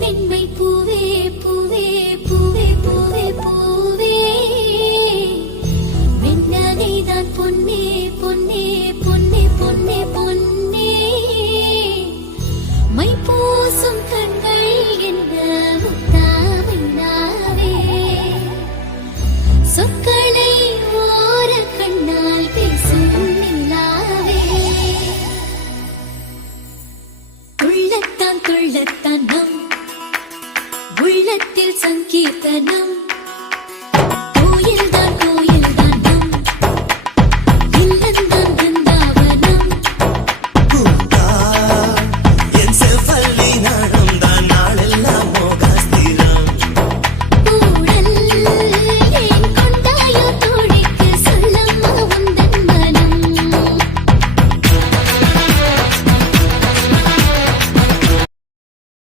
பெண்மை பூவே பூவே பூவே பூவே பூவே வெண்ணனைதான் பொன்னே பொன்னே பொன்னே பொன்னே பொன்னே மை பூசும் கண்கள் என்ன முத்தாமைனாவே சொற்களை ஓர கண்ணால் பேசும் நிலாவே உள்ளத்தான் துள்ளத்தான் நம் உள்ளத்தில் சங்கீர்த்தனம்